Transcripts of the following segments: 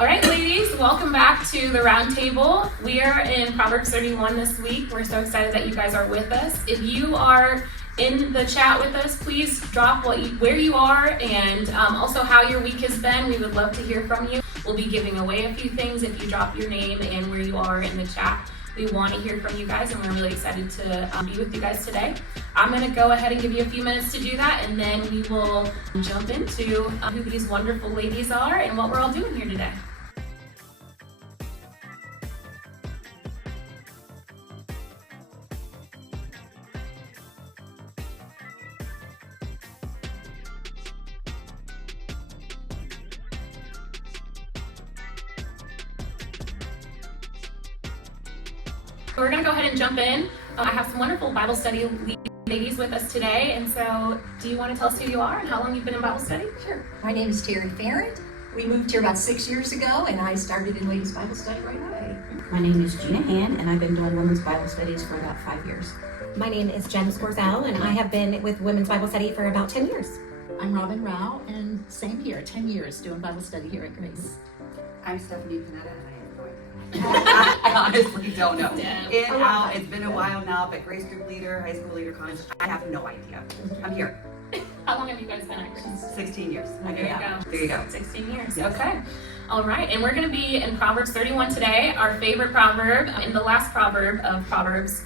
All right, ladies, welcome back to the round table. We are in Proverbs 31 this week. We're so excited that you guys are with us. If you are in the chat with us, please drop where you are and also how your week has been. We would love to hear from you. We'll be giving away a few things if you drop your name and where you are in the chat. We want to hear from you guys, and we're really excited to be with you guys today. I'm going to go ahead and give you a few minutes to do that, and then we will jump into who these wonderful ladies are and what we're all doing here today. We're going to go ahead and jump in. I have some wonderful Bible study ladies with us today, and so do you want to tell us who you are and how long you've been in Bible study? Sure. My name is Terry Farrant. We moved here about 6 years ago, and I started in ladies Bible study right away. My name is Gina Han, and I've been doing women's Bible studies for about 5 years. My name is Jen Scorzell, and I have been with Women's Bible Study for about 10 years. I'm Robin Rao, and same here, 10 years doing Bible study here at Grace. I'm Stephanie Panetta, and I have no idea. I honestly don't know. It's been a while now, but Grace Group leader, high school leader, college, I have no idea. I'm here. How long have you guys been at Grace? 16 years. There you go. 16 years. Yes. Okay. All right. And we're going to be in Proverbs 31 today, our favorite proverb, and the last proverb of Proverbs.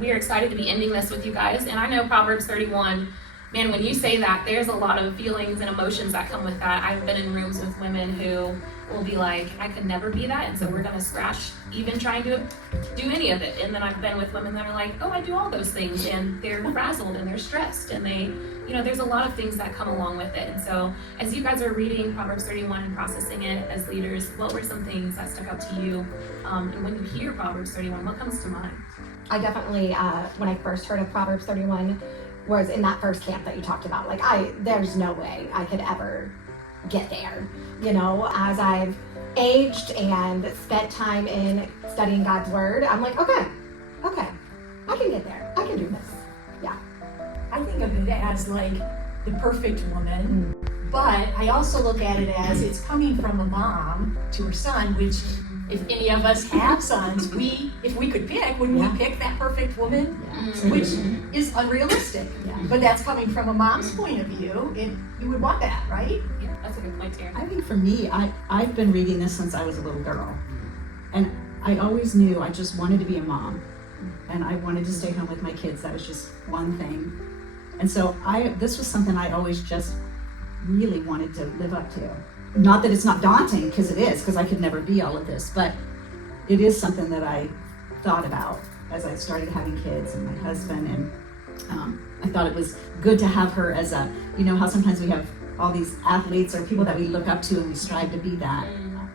We are excited to be ending this with you guys. And I know Proverbs 31, man, when you say that, there's a lot of feelings and emotions that come with that. I've been in rooms with women who will be like, I could never be that, and so we're gonna scratch even trying to do any of it. And then I've been with women that are like, oh, I do all those things, and they're frazzled and they're stressed, and they, there's a lot of things that come along with it. And so as you guys are reading Proverbs 31 and processing it as leaders, what were some things that stuck out to you? And when you hear Proverbs 31, what comes to mind? I definitely, when I first heard of Proverbs 31, was in that first camp that you talked about. Like, there's no way I could ever get there. As I've aged and spent time in studying God's Word, I'm like, okay, I can get there. I can do this. Yeah. I think of it as like the perfect woman, but I also look at it as it's coming from a mom to her son, which if any of us have sons, if we could pick, wouldn't we pick that perfect woman? Which is unrealistic. But that's coming from a mom's point of view. You would want that, right? Yeah, that's a good point, Terry. I think for me, I've been reading this since I was a little girl. And I always knew I just wanted to be a mom. And I wanted to stay home with my kids. That was just one thing. And so this was something I always just really wanted to live up to. Not that it's not daunting, because it is, because I could never be all of this, but it is something that I thought about as I started having kids and my husband, and I thought it was good to have her as a, how sometimes we have all these athletes or people that we look up to and we strive to be that.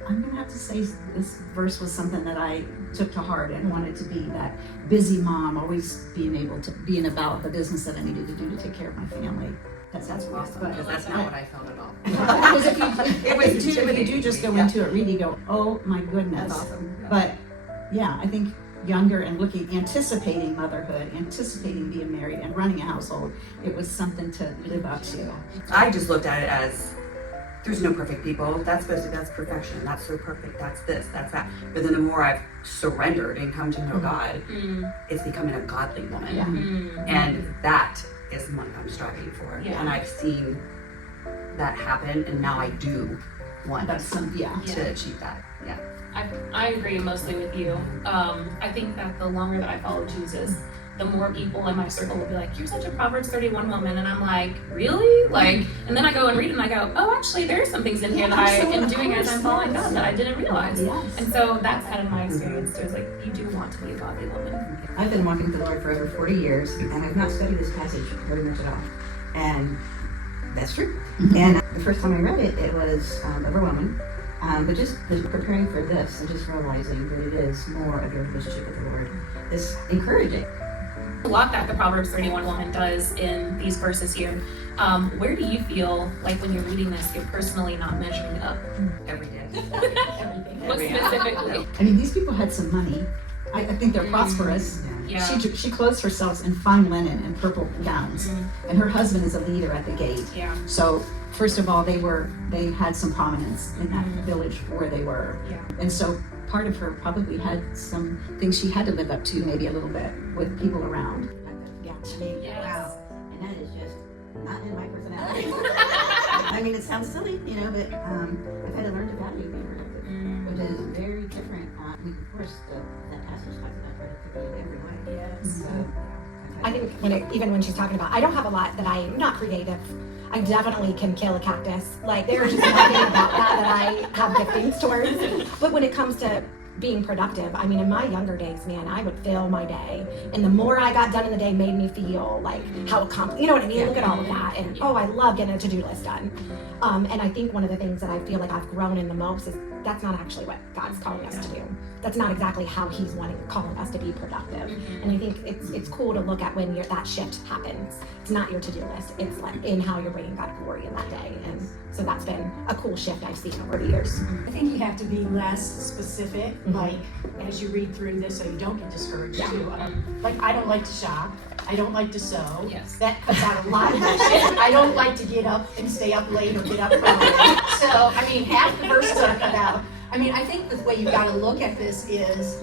I'm going to have to say this verse was something that I took to heart and wanted to be that busy mom, always being about the business that I needed to do to take care of my family. That's awesome, because that's not what I felt at all. Because if you do just go into it, really go, oh my goodness. That's awesome. Yeah. But yeah, I think younger and anticipating motherhood, anticipating being married and running a household, it was something to live up to. I just looked at it as, there's no perfect people. That's perfection. That's so perfect. That's this, that's that. But then the more I've surrendered and come to know God, it's becoming a godly woman. Yeah. And that is what I'm striving for. Yeah. And I've seen that happen, and now I do want That's to achieve that. Yeah. I agree mostly with you. I think that the longer that I follow Jesus, the more people in my circle will be like, you're such a Proverbs 31 woman. And I'm like, really? And then I go and read it and I go, oh, actually, there are some things in here that I am doing as I'm following God that I didn't realize. Yes. And so that's kind of my experience too, is like, you do want to be a godly woman. I've been walking with the Lord for over 40 years, and I've not studied this passage very much at all. And that's true. And the first time I read it, it was overwhelming. But just preparing for this and just realizing that it is more of your relationship with the Lord is encouraging. A lot that the Proverbs 31 woman does in these verses here. Where do you feel like when you're reading this, you're personally not measuring up? Every day. Everything. What specifically? I mean, these people had some money. I think they're prosperous. Yeah. She clothes herself in fine linen and purple gowns, and her husband is a leader at the gate. Yeah. So first of all, they had some prominence in that village where they were. Yeah. And so part of her probably had some things she had to live up to, maybe a little bit, with people around. Yeah. I mean, Yes. wow. And that is just not in my personality. I mean, it sounds silly, you know, but I've had to learn to value being productive, which is very different. I mean, of course, that passage talks about productivity in every way. Yes. So, I think even when she's talking about, I don't have a lot that I'm not creative. I definitely can kill a cactus. Like there's just nothing about that I have giftings towards. But when it comes to being productive, I mean, in my younger days, man, I would fill my day, and the more I got done in the day made me feel like how accomplished. You know what I mean? Look at all of that, and oh, I love getting a to-do list done. And I think one of the things that I feel like I've grown in the most is that's not actually what God's calling us to do. That's not exactly how He's calling us to be productive. And I think it's cool to look at when that shift happens. It's not your to-do list. It's like in how you're bringing God glory in that day. And so that's been a cool shift I've seen over the years. I think you have to be less specific, like as you read through this, so you don't get discouraged too. Like I don't like to shop. I don't like to sew. Yes. That cuts out a lot of bullshit. I don't like to get up and stay up late or get up early. So I mean, half the verses are cut out. I mean, I think the way you've got to look at this is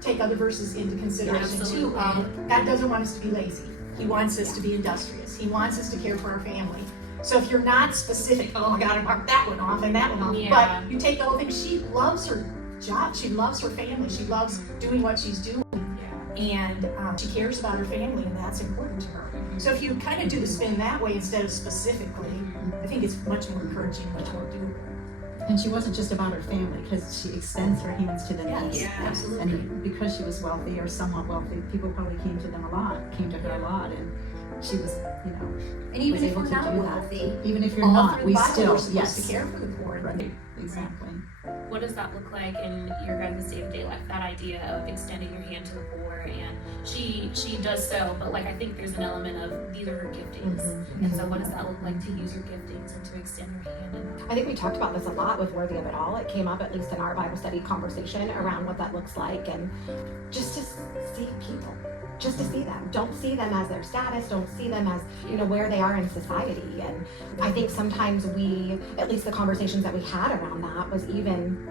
take other verses into consideration too. God doesn't want us to be lazy. He wants us to be industrious. He wants us to care for our family. So if you're not specific, oh, I gotta mark that one off and that one off, Yeah. but you take the whole thing, she loves her job, she loves her family, she loves doing what she's doing, and she cares about her family, and that's important to her. So if you kind of do the spin that way instead of specifically, I think it's much more encouraging, much more doable. And she wasn't just about her family, because she extends her hands to the needy. Yeah. Absolutely. And because she was wealthy or somewhat wealthy, people probably came to her a lot, and she was, you know, And even was if able we're to not do that. wealthy, Even if you're all not, through we the Bible, still, we're supposed yes. to care for the poor. Right, exactly. What does that look like in your guys' day-to-day life? That idea of extending your hand to the poor, and she does so, but like I think there's an element of these are her giftings, and so what does that look like to use your giftings and to extend your hand? I think we talked about this a lot with Worthy of It All. It came up at least in our Bible study conversation around what that looks like, and just to see people, just to see them. Don't see them as their status. Don't see them as, you know, where they are in society. And I think sometimes at least the conversations that we had around that was even,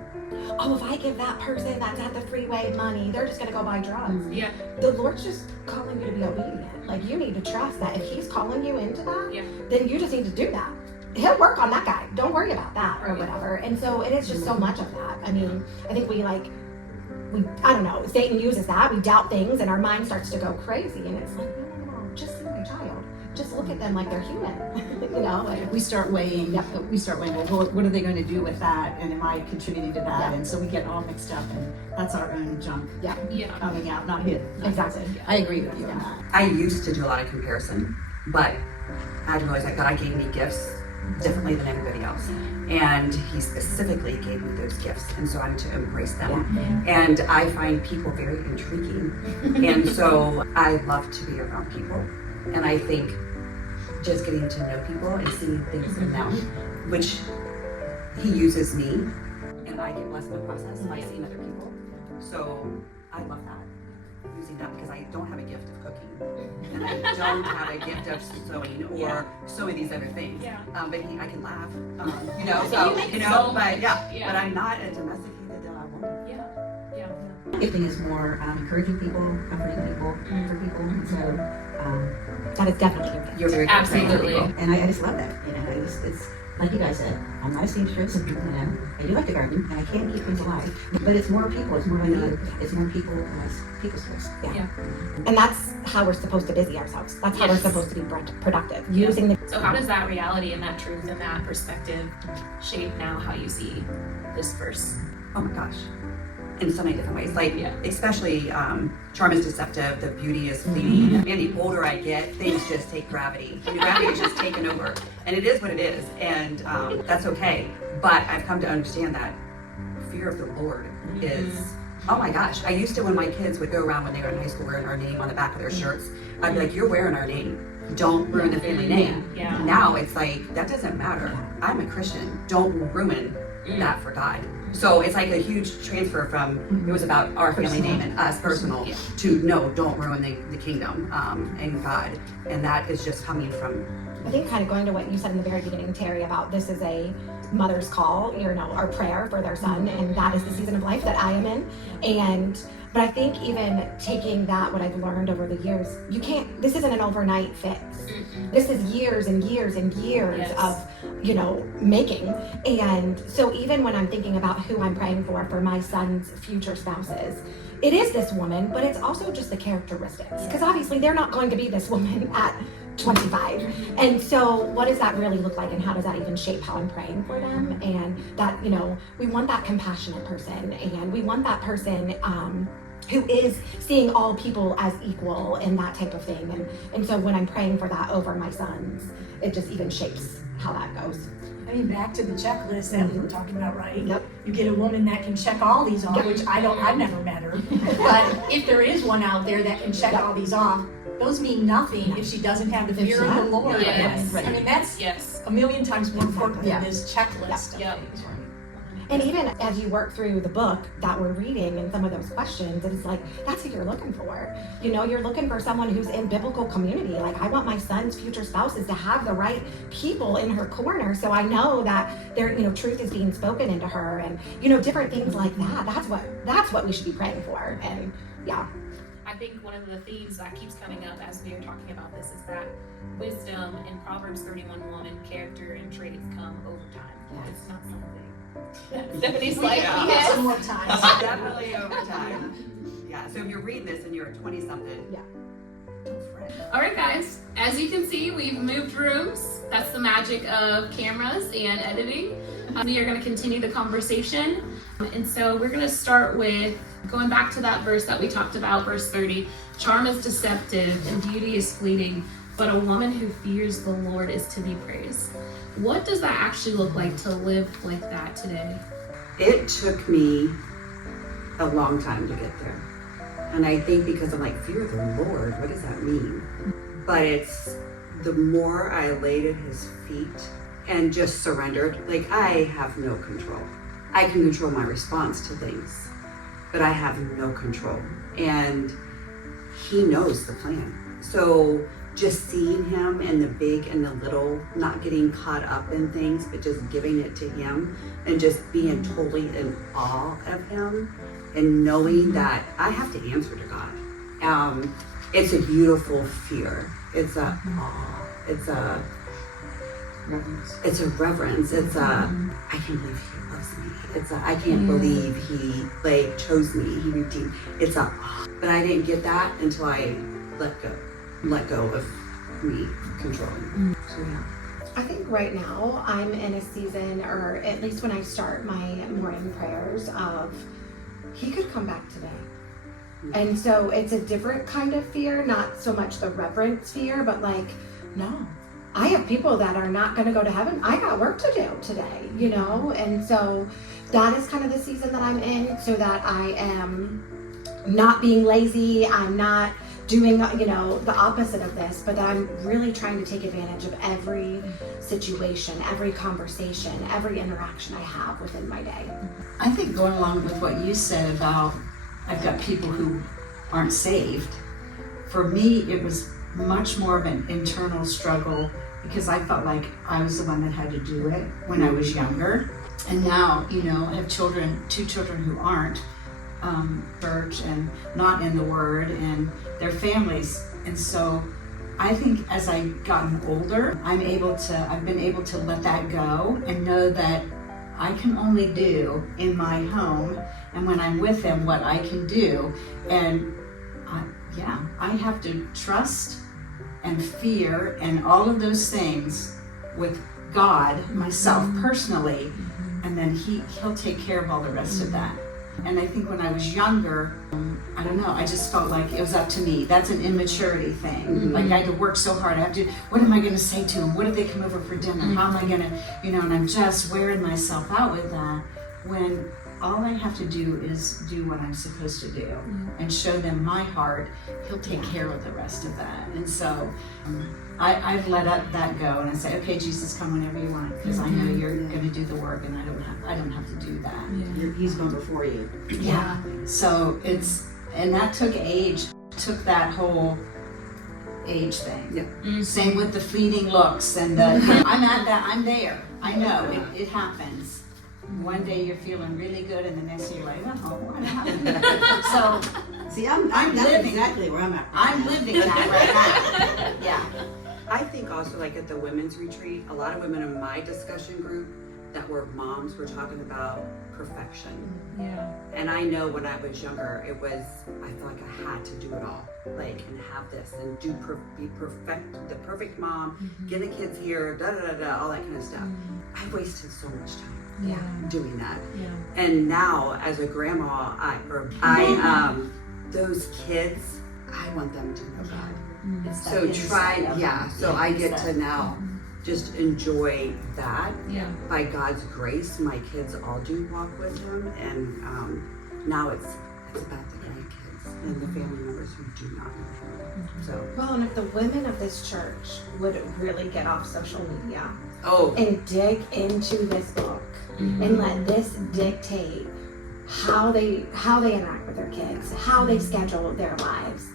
oh, if I give that person that's at the freeway money, they're just gonna go buy drugs. Yeah. The Lord's just calling you to be obedient. Like you need to trust that if He's calling you into that, then you just need to do that. He'll work on that guy. Don't worry about that or whatever. And so it is just so much of that. I mean, I think I don't know, Satan uses that. We doubt things and our mind starts to go crazy. And it's like, no, just see my child. Just look at them like they're human, you know? Like, We start weighing, well, what are they going to do with that? And am I contributing to that? Yeah. And so we get all mixed up, and that's our own junk Yeah. coming out, not his. exactly. I agree with you on that. I used to do a lot of comparison, but I realized that God gave me gifts differently than everybody else. And He specifically gave me those gifts, and so I'm to embrace them. And I find people very intriguing. And so I love to be around people. And I think just getting to know people and seeing things in them, which He uses me, and I get blessed in the process by seeing other people. So I love that, using that, because I don't have a gift of cooking, and I don't have a gift of sewing or so many of these other things. Yeah. But I can laugh, but I'm not a domesticated woman. Gifting is more encouraging people, comforting people, for people. And so That is definitely your gift. You're very Absolutely. comforting. and I just love that. You know, it's like you guys said, I'm not a seamstress, you know, I do like to garden, and I can keep things alive. But it's more people, it's more like it's more people, people skills. Yeah. And that's how we're supposed to busy ourselves. That's how we're Yes. supposed to be productive. Using the So how does that reality and that truth and that perspective shape now how you see this verse? Oh my gosh. In so many different ways. Like, especially charm is deceptive, the beauty is fleeting. And the older I get, things just take gravity. And gravity is just taken over. And it is what it is. And that's okay. But I've come to understand that fear of the Lord is, oh my gosh. I used to, when my kids would go around when they were in high school wearing our name on the back of their shirts, I'd be like, you're wearing our name. Don't ruin the family name. Yeah. Now it's like, that doesn't matter. I'm a Christian. Don't ruin that for God. So it's like a huge transfer from, it was about our family name and us personal, to no, don't ruin the kingdom and God. And that is just coming from I think kind of going to what you said in the very beginning, Terry, about this is a mother's call, our prayer for their son, and that is the season of life that I am in. But I think even taking that, what I've learned over the years, this isn't an overnight fix. This is years and years and years of, making. And so even when I'm thinking about who I'm praying for my son's future spouses, it is this woman, but it's also just the characteristics. Because obviously they're not going to be this woman at 25. And so what does that really look like, and how does that even shape how I'm praying for them? And that, we want that compassionate person, and we want that person who is seeing all people as equal and that type of thing. And so when I'm praying for that over my sons, it just even shapes how that goes. I mean, back to the checklist that we were talking about, right? Yep. You get a woman that can check all these off, which I've never met her. But if there is one out there that can check all these off, those mean nothing if she doesn't have the fear of the Lord. Yes. I mean, that's a million times more important than this checklist of things, right? And even as you work through the book that we're reading and some of those questions, it's like, that's who you're looking for. You're looking for someone who's in biblical community. Like, I want my son's future spouses to have the right people in her corner, so I know that there, truth is being spoken into her, and, different things like that. That's what we should be praying for. And yeah. I think one of the themes that keeps coming up as we are talking about this is that wisdom in Proverbs 31 woman, character and traits come over time. Yes. It's not something. Stephanie's like, We have some more time. Definitely over time. Yeah, so if you're reading this and you're 20-something, don't fret. All right, guys, as you can see, we've moved rooms. That's the magic of cameras and editing. We are going to continue the conversation. And so we're going to start with going back to that verse that we talked about, verse 30. Charm is deceptive and beauty is fleeting, but a woman who fears the Lord is to be praised. What does that actually look like to live like that today? It took me a long time to get there. And I think because I'm like, fear the Lord, what does that mean? But it's the more I laid at his feet and just surrendered, like, I have no control. I can control my response to things, but I have no control. And he knows the plan. So just seeing him and the big and the little, not getting caught up in things, but just giving it to him and just being totally in awe of him and knowing that I have to answer to God. It's a beautiful fear. It's a awe. It's a reverence. It's a reverence. It's a, I can't believe he loves me. It's a, I can't believe he chose me. He redeemed. It's a, but I didn't get that until I let go of me controlling. So yeah. I think right now I'm in a season, or at least when I start my morning prayers, of he could come back today. And so it's a different kind of fear, not so much the reverence fear, but like, no, I have people that are not going to go to heaven. I got work to do today, and so that is kind of the season that I'm in, so that I am not being lazy. I'm not doing, the opposite of this, but that I'm really trying to take advantage of every situation, every conversation, every interaction I have within my day. I think going along with what you said about I've got people who aren't saved, for me it was much more of an internal struggle because I felt like I was the one that had to do it when I was younger. And now, I have two children who aren't church and not in the Word, and their families. And so I think as I've gotten older, I've been able to let that go and know that I can only do in my home and when I'm with them what I can do. And I have to trust and fear and all of those things with God, myself personally, and then he'll take care of all the rest of that. And I think when I was younger, I don't know, I just felt like it was up to me. That's an immaturity thing. Like I had to work so hard. What am I going to say to them? What if they come over for dinner? How am I going to, and I'm just wearing myself out with that, when all I have to do is do what I'm supposed to do and show them my heart. He'll take care of the rest of that. And so I've let that go, and I say, okay, Jesus, come whenever you want, because I know you're going to do the work, and I don't have to do that. He's going before you. Yeah. So and that took age. Took that whole age thing. Yeah. Same with the fleeting looks and the, I'm there. I know, it happens. One day you're feeling really good and the next day you're like, oh, what happened? So, See, that's living. exactly where I'm at. I'm living that right now. Yeah. I think also like at the women's retreat, a lot of women in my discussion group that were moms were talking about perfection. Yeah. And I know when I was younger, I felt like I had to do it all, like, and have this and be perfect, the perfect mom, get the kids here, da da da da, all that kind of stuff. I wasted so much time doing that. Yeah. And now as a grandma, those kids, I want them to know God. It's that So inside of so I get to now just enjoy that. Yeah. By God's grace, my kids all do walk with Him, and now it's about the grandkids and the family members who do not know Him. So, Well, and if the women of this church would really get off social media oh, and dig into this book and let this dictate how they interact with their kids, how they schedule their lives.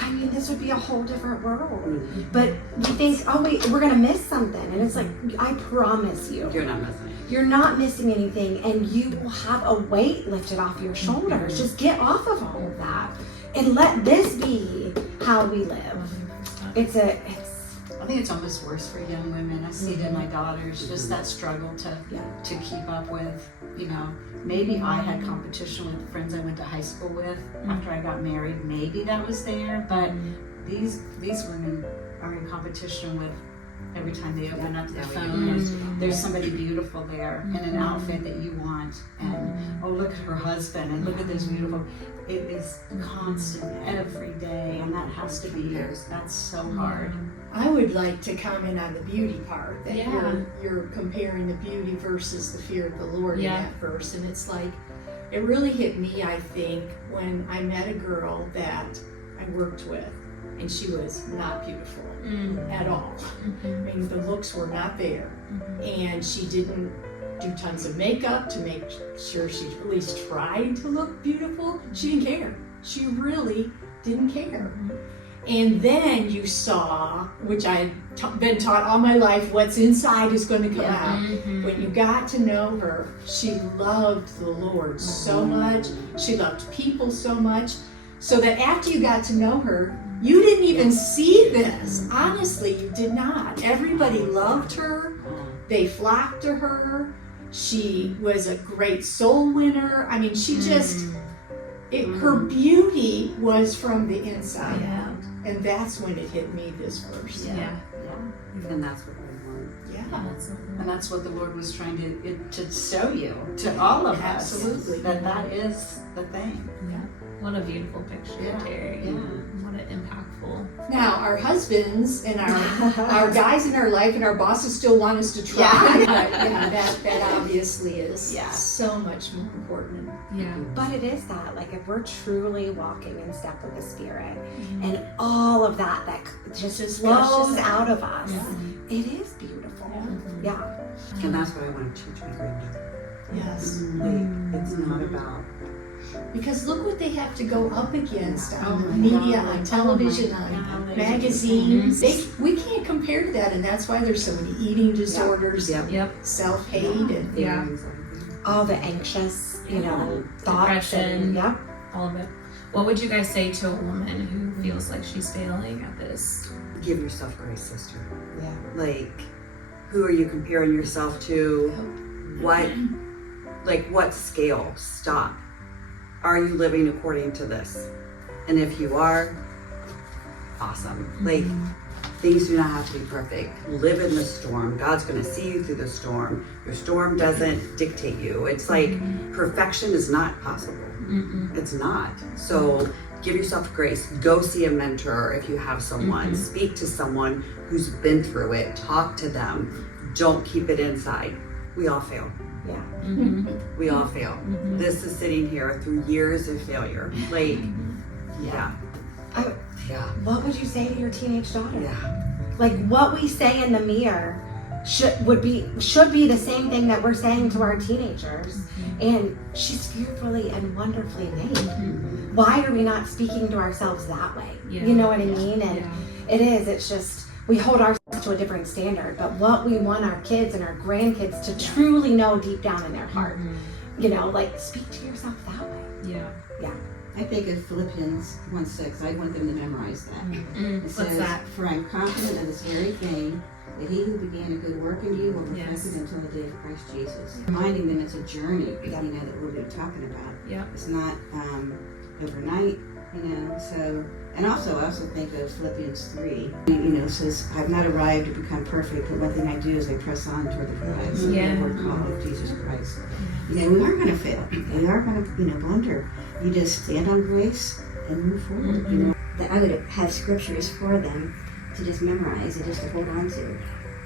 I mean, this would be a whole different world. But we think, oh wait, we're gonna miss something, and it's like, I promise you, you're not missing. you're not missing anything, and you will have a weight lifted off your shoulders. Just get off of all of that, and let this be how we live. I think it's almost worse for young women. I see it in my daughters, just that struggle to keep up with, maybe I had competition with friends I went to high school with after I got married. Maybe that was there, but these women are in competition with every time they open up their phone. And there's somebody beautiful there in an outfit that you want, and oh, look at her husband, and look at this beautiful. It is constant every day, and that has to be, that's so hard. I would like to comment on the beauty part, that Yeah. you're comparing the beauty versus the fear of the Lord Yeah. in that verse. And it's like, it really hit me, I think, when I met a girl that I worked with, and she was not beautiful at all. I mean, the looks were not there. And she didn't do tons of makeup to make sure she at least tried to look beautiful. She didn't care. She really didn't care. And then you saw, which I've been taught all my life, what's inside is going to come out. When you got to know her, she loved the Lord so much. She loved people so much. So that after you got to know her, you didn't even see this. Honestly, you did not. Everybody loved her. They flocked to her. She was a great soul winner. I mean, she just, her beauty was from the inside out. And that's when it hit me, this verse. And that's what we want. Yeah. And that's what the Lord was trying to show you, to all of us. Absolutely. That is the thing. What a beautiful picture, Terry. Yeah. What an impactful. Now, our husbands and our guys in our life and our bosses still want us to try. But, that obviously is so much more important. Yeah. But it is that, like, if we're truly walking in step with the Spirit, and all of that just flows out of us, it is beautiful. Yeah. And that's what I want to teach my granddaughter. Yes. Like, it's not about. Because look what they have to go up against on media, on television, on magazines. We can't compare to that, and that's why there's so many eating disorders, self-hate, and All the anxious, thoughts. Depression. And, All of it. What would you guys say to a woman who feels like she's failing at this? Give yourself grace, sister. Yeah. Like, who are you comparing yourself to? What scale? Stop. Are you living according to this? And if you are, awesome. Like, things do not have to be perfect. Live in the storm. God's going to see you through the storm. Your storm doesn't dictate you. It's like perfection is not possible. It's not. So give yourself grace. Go see a mentor if you have someone. Speak to someone who's been through it. Talk to them. Don't keep it inside. We all fail. Yeah. We all fail. This is sitting here through years of failure. Like, What would you say to your teenage daughter? Yeah. Like, what we say in the mirror should be the same thing that we're saying to our teenagers. And she's fearfully and wonderfully made. Why are we not speaking to ourselves that way? You know what I mean? It is. It's just we hold ourselves to a different standard, but what we want our kids and our grandkids to truly know deep down in their heart, you know, like speak to yourself that way. Yeah. I think of Philippians 1:6. I want them to memorize that. It says, that? "For I'm confident of this very thing, that he who began a good work in you will perfect Yes. it until the day of Christ Jesus." Reminding them it's a journey, you know, that we'll be talking about. Yeah. It's not overnight, you know. So, and also, I also think of Philippians 3. You know, it says, "I've not arrived to become perfect, but one thing I do is I press on toward the prize of the Lord call of Jesus Christ." You know, we are going to fail. We are going to, you know, blunder. You just stand on grace and move forward. You know, That I would have scriptures for them to just memorize and just to hold on to.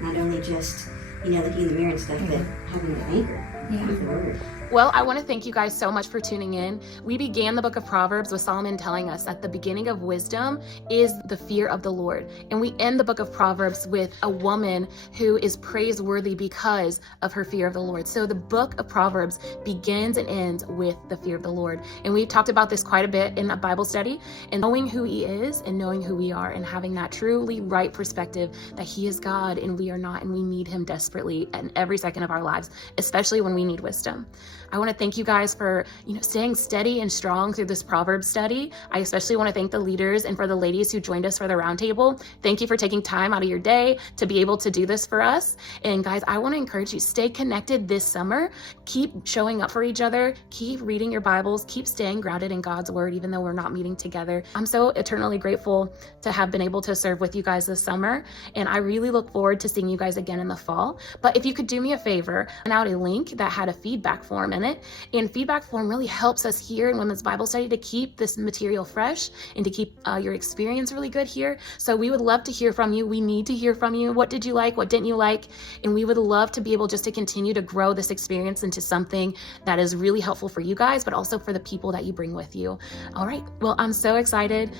Not only just, you know, looking in the mirror and stuff, but having an anchor with the word. Well, I want to thank you guys so much for tuning in. We began the book of Proverbs with Solomon telling us that the beginning of wisdom is the fear of the Lord. And we end the book of Proverbs with a woman who is praiseworthy because of her fear of the Lord. So the book of Proverbs begins and ends with the fear of the Lord. And we've talked about this quite a bit in a Bible study, and knowing who he is and knowing who we are and having that truly right perspective that he is God and we are not, and we need him desperately in every second of our lives, especially when we need wisdom. I want to thank you guys for, you know, staying steady and strong through this Proverbs study. I especially want to thank the leaders and for the ladies who joined us for the roundtable. Thank you for taking time out of your day to be able to do this for us. And guys, I want to encourage you, stay connected this summer. Keep showing up for each other. Keep reading your Bibles. Keep staying grounded in God's word, even though we're not meeting together. I'm so eternally grateful to have been able to serve with you guys this summer. And I really look forward to seeing you guys again in the fall. But if you could do me a favor, send out a link that had a feedback form in it. And feedback form really helps us here in Women's Bible Study to keep this material fresh and to keep your experience really good here. So we would love to hear from you. We need to hear from you. What did you like? What didn't you like? And we would love to be able just to continue to grow this experience into something that is really helpful for you guys, but also for the people that you bring with you. All right. Well, I'm so excited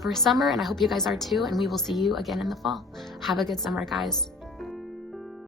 for summer, and I hope you guys are too. And we will see you again in the fall. Have a good summer, guys.